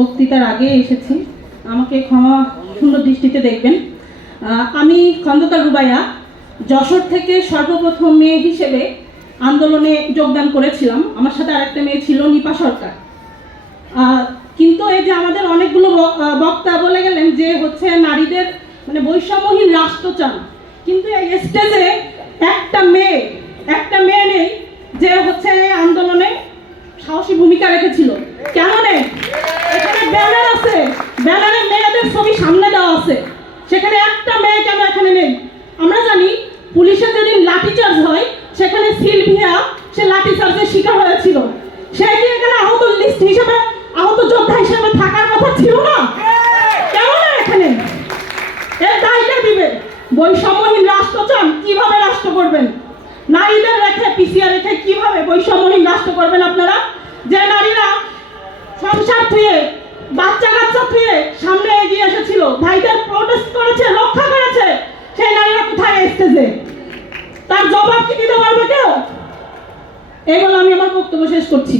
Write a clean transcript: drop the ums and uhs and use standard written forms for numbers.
বক্তৃতার আগে এসেছি, আমাকে ক্ষমা সুন্দর দৃষ্টিতে দেখবেন। আমি খন্দকার রুবাইয়া যশোর থেকে সর্বপ্রথম মেয়ে হিসেবে আন্দোলনে যোগদান করেছিলাম। আমার সাথে আরেকটা মেয়ে ছিল, নিপা সরকার। কিন্তু এই যে আমাদের অনেকগুলো বক্তা বলে গেলেন যে হচ্ছে নারীদের মানে বৈষম্যহীন রাষ্ট্র চান, কিন্তু এই স্টেজে একটা মেয়ে নেই যে হচ্ছে এই আন্দোলনে সাহসী ভূমিকা রেখেছিল। কেন নেই? এখানে ব্যানার আছে, ব্যানারে মেয়েদের ছবি সামনে দেওয়া আছে, সেখানে একটা মেয়ে কেন এখানে নেই? আমরা জানি পুলিশের যেদিন লাঠিচার্জ হয় সেখানে সিলভিয়া সে লাঠিচার্জের শিকার হয়েছিল। সে কি এখানে আহত লিস্ট হিসেবে, আহত যোদ্ধা হিসেবে থাকার কথা ছিল না? কেন না এখানে? এর দায়টা দিবে। বৈষম্যহীন রাষ্ট্র চান, কিভাবে রাষ্ট্র করবেন? নারীদের রেখে পিছিয়ে রেখে কিভাবে বৈষম্যহীন রাষ্ট্র করবেন আপনারা? যে নারীরা সংসার থেকে বাচ্চা কাচ্চা থেকে সামনে এগিয়ে এসেছিল, ভাইদের প্রোটেস্ট করেছে, রক্ষা করেছে, সেই নারীরা কোথায় এসেছে? তার জবাব কি দিতে পারবে কেউ? এই বলে আমি আমার বক্তব্য শেষ করছি।